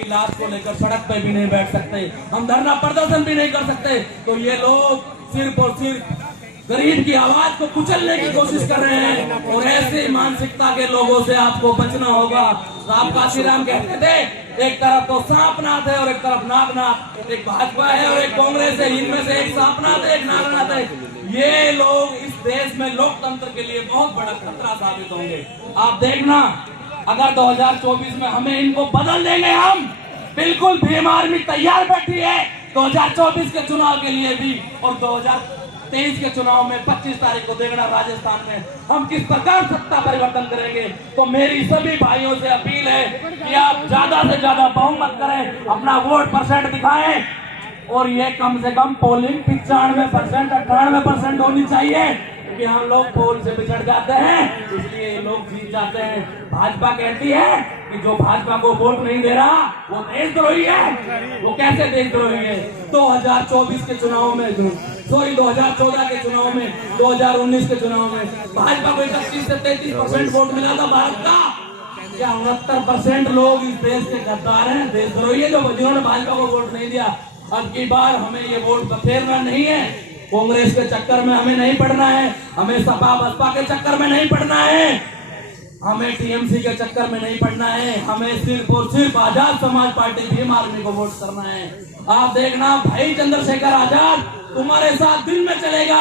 की लाश को लेकर सड़क पे भी नहीं बैठ सकते, हम धरना प्रदर्शन भी नहीं कर सकते। तो ये लोग सिर्फ और सिर्फ गरीब की आवाज को कुचलने की कोशिश कर रहे हैं, और ऐसी मानसिकता के लोगों से आपको बचना होगा। राम काशीराम कहते थे, एक तरफ तो सांपनाथ है और एक तरफ नागनाथ, एक भाजपा है और एक कांग्रेस है, इनमें से एक सांपनाथ है एक नागनाथ है। ये लोग इस देश में लोकतंत्र के लिए बहुत बड़ा खतरा साबित होंगे। आप देखना, अगर 2024 में हमें इनको बदल देंगे हम, बिल्कुल भीम आर्मी तैयार बैठी है 2024 के चुनाव के लिए भी, और 2023 के चुनाव में 25 तारीख को देखना राजस्थान में हम किस प्रकार सत्ता परिवर्तन करेंगे। तो मेरी सभी भाइयों से अपील है कि आप ज्यादा से ज्यादा बहुमत करें, अपना वोट परसेंट दिखाएं, और ये कम से कम पोलिंग 95% 98% होनी चाहिए, क्योंकि हम लोग पोल से बिछड़ जाते हैं, इसलिए लोग जीत जाते हैं। भाजपा कहती है कि जो भाजपा को वोट नहीं दे रहा वो देशद्रोही है। वो कैसे देशद्रोही है? 2024 के चुनाव में, सॉरी 2014 के चुनाव में, 2019 के चुनाव में भाजपा को 31 से 33% वोट मिला था भारत का। क्या 69% लोग इस देश के गद्दार हैं, देशद्रोही है, जो जिन्होंने भाजपा को वोट नहीं दिया। अब की बार हमें ये वोट बखेरना नहीं है, कांग्रेस के चक्कर में हमें नहीं पड़ना है, हमें सपा बसपा के चक्कर में नहीं पड़ना है, हमें टीएमसी के चक्कर में नहीं पड़ना है, हमें सिर्फ और सिर्फ आजाद समाज पार्टी भीम आर्मी को वोट करना है। आप देखना, भाई चंद्रशेखर आजाद तुम्हारे साथ दिन में चलेगा,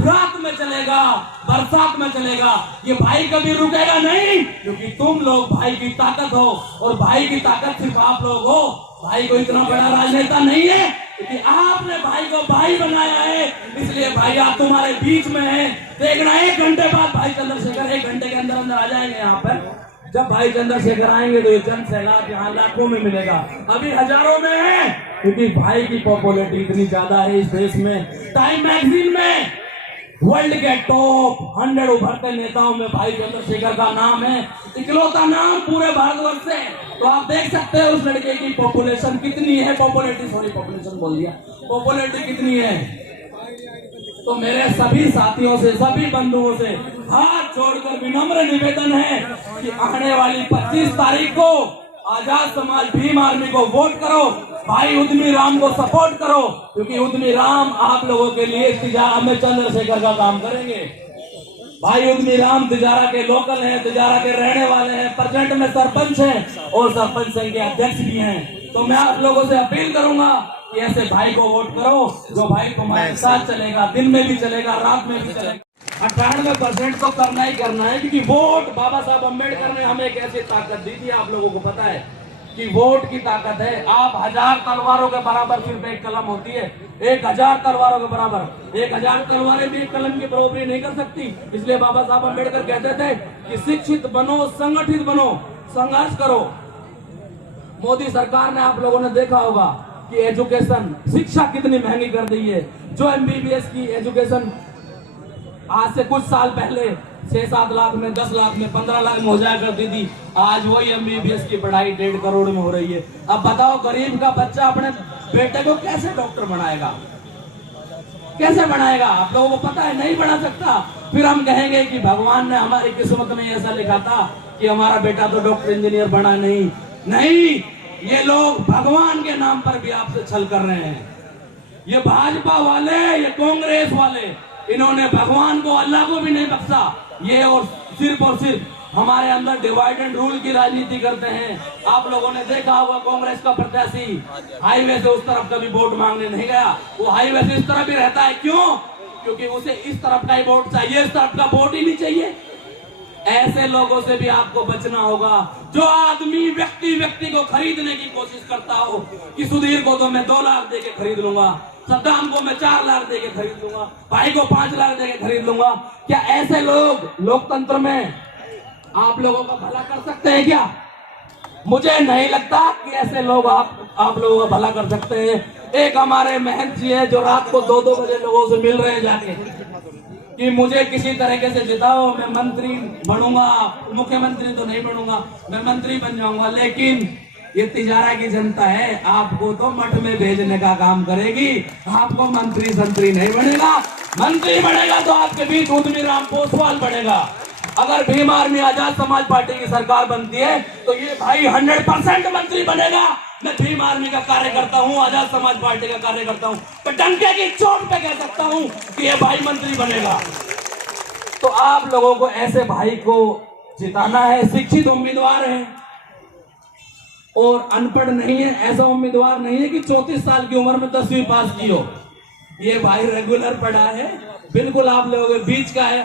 रात में चलेगा, बरसात में चलेगा, ये भाई कभी रुकेगा नहीं, क्योंकि तुम लोग भाई की ताकत हो, और भाई की ताकत सिर्फ आप लोग हो। भाई को इतना बड़ा राजनेता नहीं है, क्योंकि आपने भाई को भाई बनाया है, इसलिए भाई आप तुम्हारे बीच में है। देखना 1 घंटे बाद भाई चंद्रशेखर 1 घंटे के अंदर अंदर आ जाएंगे यहाँ पर। जब भाई चंद्रशेखर आएंगे तो ये जन सैलाब यहाँ लाखों में मिलेगा, अभी हजारों में है, क्योंकि भाई की पॉपुलैरिटी इतनी ज्यादा है इस देश में। टाइम मैगजीन में वर्ल्ड के टॉप 100 उभरते नेताओं में भाई चंद्रशेखर का नाम है, इकलौता नाम पूरे भारतवर्ष से। तो आप देख सकते हैं उस लड़के की पॉपुलेशन कितनी है, पॉपुलेशन बोल दिया, पॉपुलैरिटी कितनी है। तो मेरे सभी साथियों से, सभी बंधुओं से हाथ जोड़कर विनम्र निवेदन है कि आने वाली 25 तारीख को आजाद समाज भीम आर्मी को वोट करो, भाई उद्यमी राम को सपोर्ट करो, क्योंकि उद्यमी राम आप लोगों के लिए तिजारा में चंद्रशेखर का काम करेंगे। भाई उद्यमी राम तिजारा के लोकल हैं, तिजारा के रहने वाले हैं, प्रेजेंट में सरपंच हैं और सरपंच संघ के अध्यक्ष भी हैं। तो मैं आप लोगों से अपील करूंगा कि ऐसे भाई को वोट करो, जो भाई तुम्हारे साथ चलेगा, दिन में भी चलेगा, रात में भी चलेगा। 98% तो करना ही करना है, क्योंकि वोट बाबा साहब अम्बेडकर ने हमें एक ऐसी ताकत दी थी, आप लोगों को पता है कि वोट की ताकत है। आप 1000 तलवारों के बराबर सिर्फ एक कलम होती है, 1000 तलवारों के बराबर 1000 तलवारें भी एक कलम की बराबरी नहीं कर सकती। इसलिए बाबा साहब अम्बेडकर कहते थे कि शिक्षित बनो, संगठित बनो, संघर्ष करो। मोदी सरकार ने, आप लोगों ने देखा होगा कि एजुकेशन, शिक्षा कितनी महंगी कर दी है। जो एमबीबीएस की एजुकेशन आज से कुछ साल पहले 6-7 लाख में, 10 लाख में, 15 लाख में हो जाया करती थी, आज वही एमबीबीएस की पढ़ाई 1.5 करोड़ में हो रही है। अब बताओ, गरीब का बच्चा अपने बेटे को कैसे डॉक्टर बनाएगा, कैसे बनाएगा? आप लोगों को पता है, नहीं बना सकता। फिर हम कहेंगे कि भगवान ने हमारी किस्मत में ऐसा लिखा था कि हमारा बेटा तो डॉक्टर इंजीनियर बना नहीं। नहीं, ये लोग भगवान के नाम पर भी आपसे छल कर रहे हैं। ये भाजपा वाले, ये कांग्रेस वाले, इन्होंने भगवान को, अल्लाह को भी नहीं बख्शा। ये और सिर्फ हमारे अंदर डिवाइड एंड रूल की राजनीति करते हैं। आप लोगों ने देखा होगा, कांग्रेस का प्रत्याशी हाईवे से उस तरफ कभी वोट मांगने नहीं गया, वो हाईवे से इस तरफ ही रहता है। क्यों? क्योंकि उसे इस तरफ का ही वोट चाहिए, इस तरफ का वोट ही नहीं चाहिए। ऐसे लोगों से भी आपको बचना होगा। जो आदमी व्यक्ति को खरीदने की कोशिश करता हो कि सुधीर को तो मैं 2 लाख दे के खरीद लूंगा, सद्दाम को मैं 4 लाख दे के खरीद लूंगा, भाई को 5 लाख दे के खरीद लूंगा, क्या ऐसे लोग लोकतंत्र में आप लोगों का भला कर सकते हैं क्या? मुझे नहीं लगता कि ऐसे लोग आप लोगों का भला कर सकते हैं। एक हमारे महंत जी है जो रात को 2-2 बजे लोगों से मिल रहे हैं जाके कि मुझे किसी तरीके से जिताओ, मैं मंत्री बनूंगा, मुख्यमंत्री तो नहीं बनूंगा, मैं मंत्री बन जाऊंगा। लेकिन ये तिजारा की जनता है, आपको तो मठ में भेजने का काम करेगी, आपको मंत्री संतरी नहीं बनेगा। मंत्री बनेगा तो आपके बीच उद्यमी राम पोसवाल बनेगा। अगर भीम आर्मी आजाद समाज पार्टी की सरकार बनती है तो ये भाई 100% मंत्री बनेगा, मैं भीम आर्मी का कार्यकर्ता हूं, आजाद समाज पार्टी का कार्यकर्ता हूं, तो डंके की चोट पे कह सकता हूं कि ये भाई मंत्री बनेगा। तो आप लोगों को ऐसे भाई को जिताना है। शिक्षित उम्मीदवार है और अनपढ़ नहीं है, ऐसा उम्मीदवार नहीं है कि 34 साल की उम्र में 10वीं पास की हो। ये भाई रेगुलर पढ़ा है, बिल्कुल आप लोगों के बीच का है।